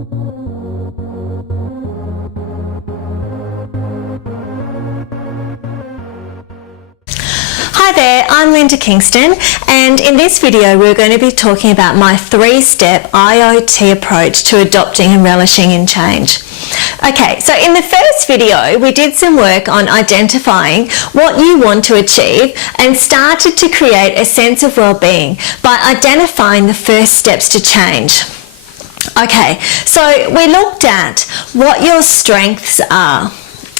Hi there, I'm Linda Kingston, and in this video we're going to be talking about my 3-step IoT approach to adopting and relishing in change. Okay, so in the first video we did some work on identifying what you want to achieve and started to create a sense of well-being by identifying the first steps to change. Okay, so we looked at what your strengths are.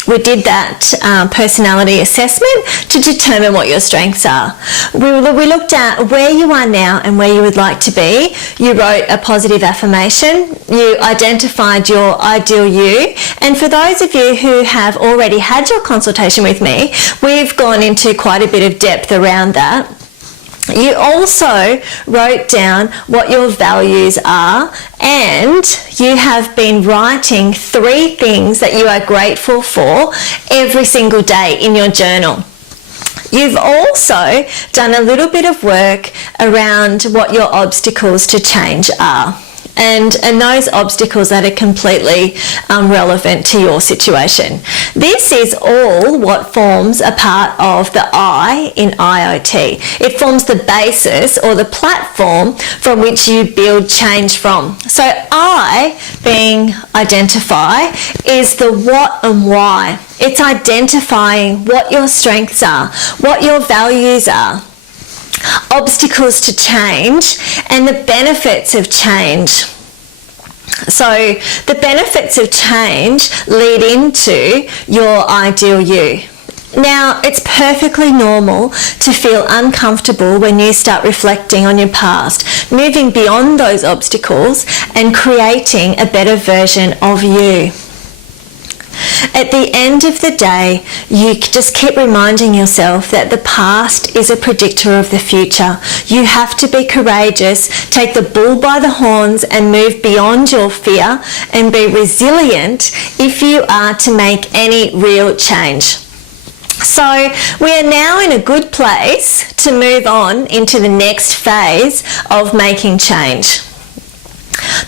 We did that personality assessment to determine what your strengths are. We looked at where you are now and where you would like to be. You wrote a positive affirmation. You identified your ideal you. And for those of you who have already had your consultation with me, we've gone into quite a bit of depth around that. You also wrote down what your values are, and you have been writing 3 things that you are grateful for every single day in your journal. You've also done a little bit of work around what your obstacles to change are. And those obstacles that are completely relevant to your situation. This is all what forms a part of the I in IoT. It forms the basis or the platform from which you build change from. So I, being identify, is the what and why. It's identifying what your strengths are, what your values are, obstacles to change, and the benefits of change. So the benefits of change lead into your ideal you. Now, it's perfectly normal to feel uncomfortable when you start reflecting on your past, moving beyond those obstacles and creating a better version of you. At the end of the day, you just keep reminding yourself that the past is a predictor of the future. You have to be courageous, take the bull by the horns and move beyond your fear and be resilient if you are to make any real change. So we are now in a good place to move on into the next phase of making change.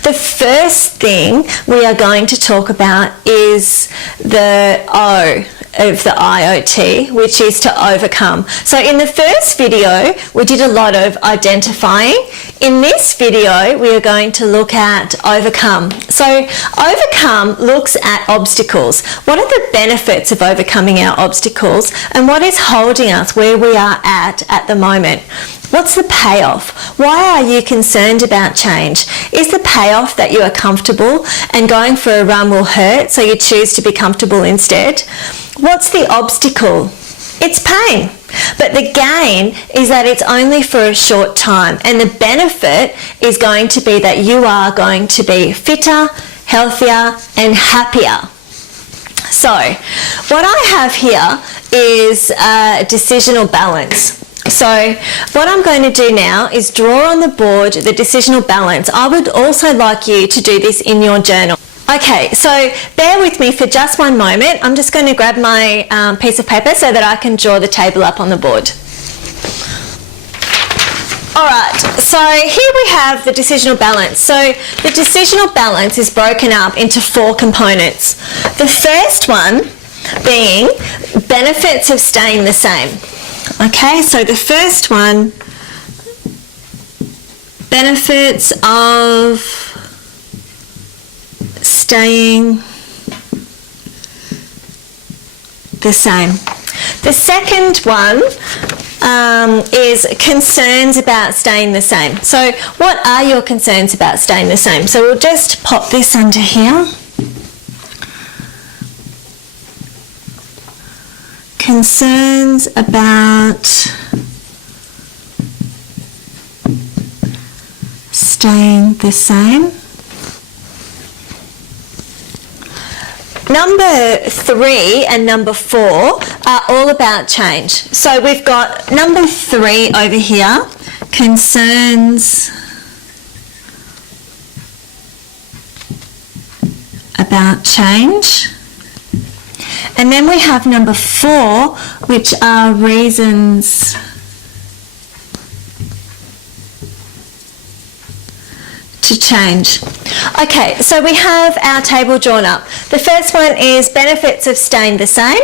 The first thing we are going to talk about is the O of the IoT, which is to overcome. So in the first video, we did a lot of identifying. In this video, we are going to look at overcome. So overcome looks at obstacles. What are the benefits of overcoming our obstacles, and what is holding us where we are at the moment? What's the payoff? Why are you concerned about change? Is the payoff that you are comfortable and going for a run will hurt, so you choose to be comfortable instead? What's the obstacle? It's pain. But the gain is that it's only for a short time, and the benefit is going to be that you are going to be fitter, healthier, and happier. So what I have here is a decisional balance. So what I'm going to do now is draw on the board the decisional balance. I would also like you to do this in your journal. Okay, so bear with me for just one moment. I'm just going to grab my piece of paper so that I can draw the table up on the board. Alright, so here we have the decisional balance. So the decisional balance is broken up into 4 components. The first one being benefits of staying the same. Okay, so the first one, benefits of staying the same. The second one is concerns about staying the same. So what are your concerns about staying the same? So we'll just pop this under here. Concerns about staying the same. Number 3 and number 4 are all about change. So we've got number 3 over here, concerns about change. And then we have number 4, which are reasons to to change. Okay, so we have our table drawn up. The first one is benefits of staying the same.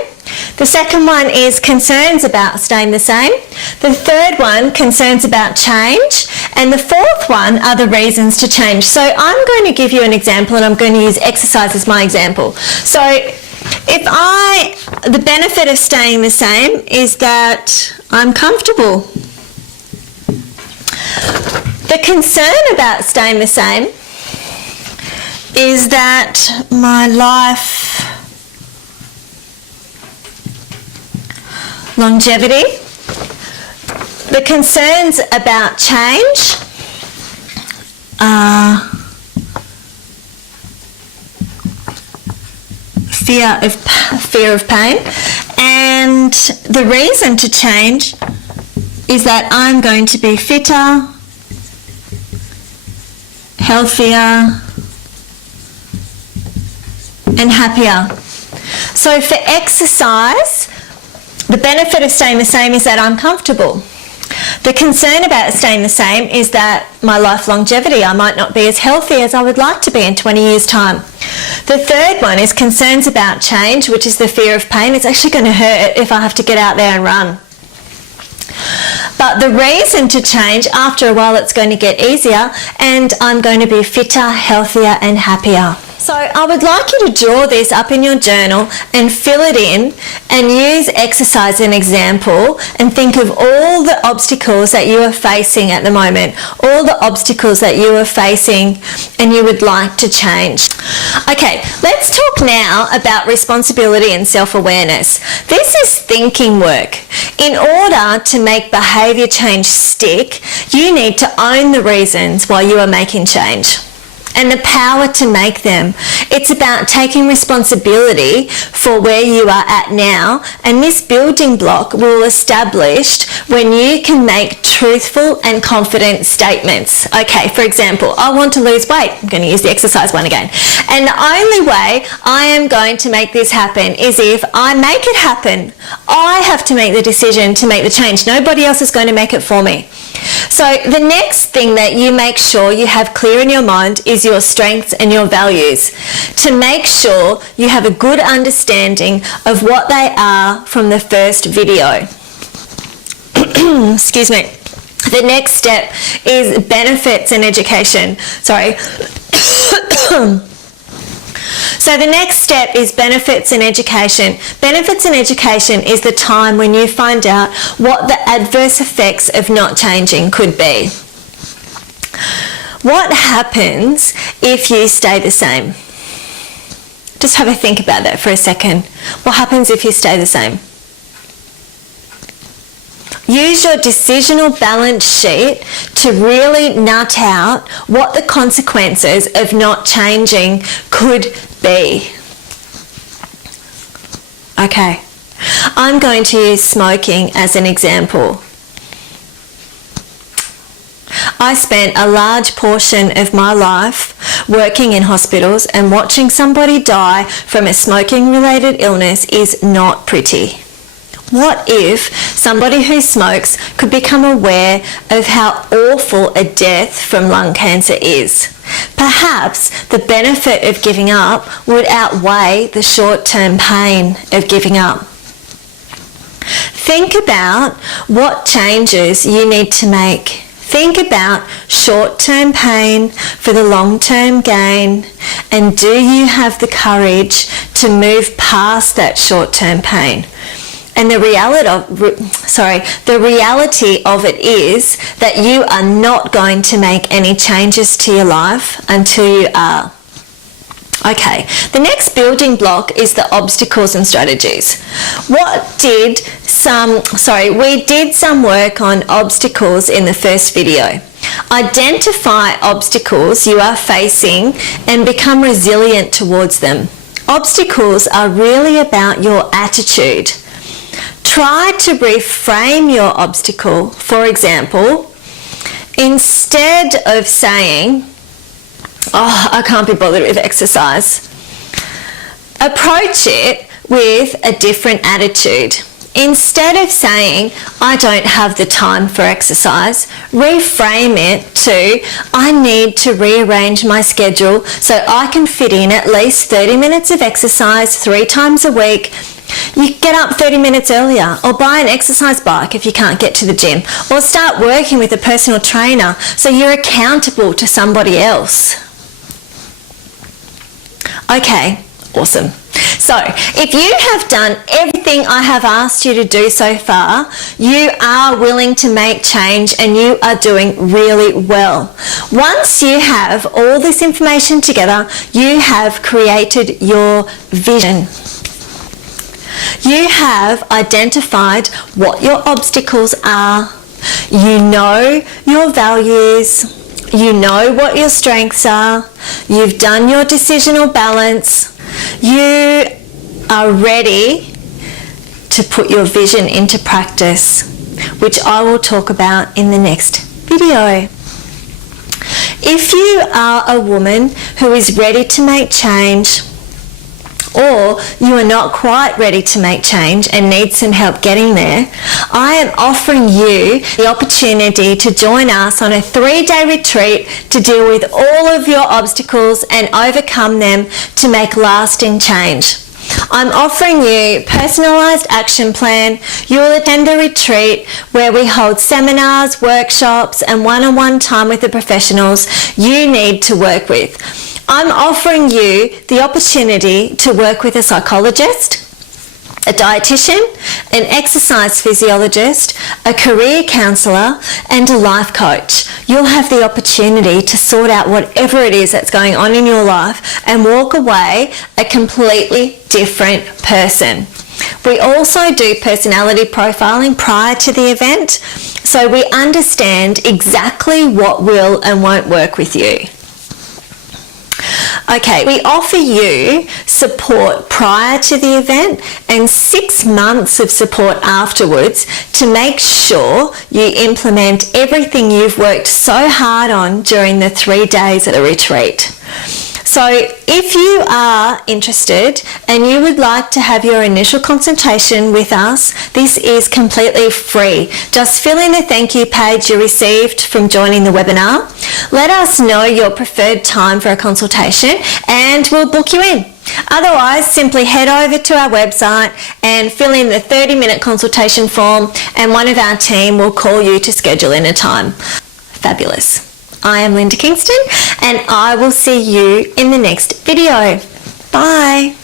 The second one is concerns about staying the same. The third one, concerns about change. And the fourth one are the reasons to change. So I'm going to give you an example, and I'm going to use exercise as my example. So the benefit of staying the same is that I'm comfortable. The concern about staying the same is that my life longevity. The concerns about change are fear of pain, and the reason to change is that I'm going to be fitter, healthier, and happier. So for exercise, the benefit of staying the same is that I'm comfortable. The concern about staying the same is that my life longevity, I might not be as healthy as I would like to be in 20 years' time. The third one is concerns about change, which is the fear of pain. It's actually going to hurt if I have to get out there and run. But the reason to change, after a while it's going to get easier, and I'm going to be fitter, healthier and happier. So I would like you to draw this up in your journal and fill it in and use exercise as an example, and think of all the obstacles that you are facing at the moment, all the obstacles that you are facing and you would like to change. Okay, let's talk now about responsibility and self-awareness. This is thinking work. In order to make behaviour change stick, you need to own the reasons why you are making change and the power to make them. It's about taking responsibility for where you are at now, and this building block will establish when you can make truthful and confident statements. Okay, for example, I want to lose weight. I'm going to use the exercise one again. And the only way I am going to make this happen is if I make it happen. I have to make the decision to make the change. Nobody else is going to make it for me. So the next thing that you make sure you have clear in your mind is your strengths and your values, to make sure you have a good understanding of what they are from the first video. Excuse me. The next step is benefits and education. Sorry. So the next step is benefits and education. Benefits and education is the time when you find out what the adverse effects of not changing could be. What happens if you stay the same? Just have a think about that for a second. What happens if you stay the same? Use your decisional balance sheet to really nut out what the consequences of not changing could be. Okay, I'm going to use smoking as an example. I spent a large portion of my life working in hospitals, and watching somebody die from a smoking-related illness is not pretty. What if somebody who smokes could become aware of how awful a death from lung cancer is? Perhaps the benefit of giving up would outweigh the short-term pain of giving up. Think about what changes you need to make. Think about short-term pain for the long-term gain, and do you have the courage to move past that short-term pain? And the reality of it is that you are not going to make any changes to your life until you are. Okay, the next building block is the obstacles and strategies. We did some work on obstacles in the first video. Identify obstacles you are facing and become resilient towards them. Obstacles are really about your attitude. Try to reframe your obstacle. For example, instead of saying, "Oh, I can't be bothered with exercise," approach it with a different attitude. Instead of saying, I don't have the time for exercise, reframe it to, I need to rearrange my schedule so I can fit in at least 30 minutes of exercise 3 times a week. You get up 30 minutes earlier, or buy an exercise bike if you can't get to the gym, or start working with a personal trainer so you're accountable to somebody else. Okay, awesome. So, if you have done everything I have asked you to do so far, you are willing to make change and you are doing really well. Once you have all this information together, you have created your vision. You have identified what your obstacles are. You know your values. You know what your strengths are. You've done your decisional balance. You are ready to put your vision into practice, which I will talk about in the next video. If you are a woman who is ready to make change, or you are not quite ready to make change and need some help getting there, I am offering you the opportunity to join us on a 3-day retreat to deal with all of your obstacles and overcome them to make lasting change. I'm offering you a personalised action plan. You will attend a retreat where we hold seminars, workshops and one-on-one time with the professionals you need to work with. I'm offering you the opportunity to work with a psychologist, a dietitian, an exercise physiologist, a career counsellor and a life coach. You'll have the opportunity to sort out whatever it is that's going on in your life and walk away a completely different person. We also do personality profiling prior to the event, so we understand exactly what will and won't work with you. Okay, we offer you support prior to the event and 6 months of support afterwards to make sure you implement everything you've worked so hard on during the 3 days of the retreat. So if you are interested and you would like to have your initial consultation with us, this is completely free. Just fill in the thank you page you received from joining the webinar. Let us know your preferred time for a consultation and we'll book you in. Otherwise, simply head over to our website and fill in the 30-minute consultation form and one of our team will call you to schedule in a time. Fabulous. I am Linda Kingston and I will see you in the next video. Bye.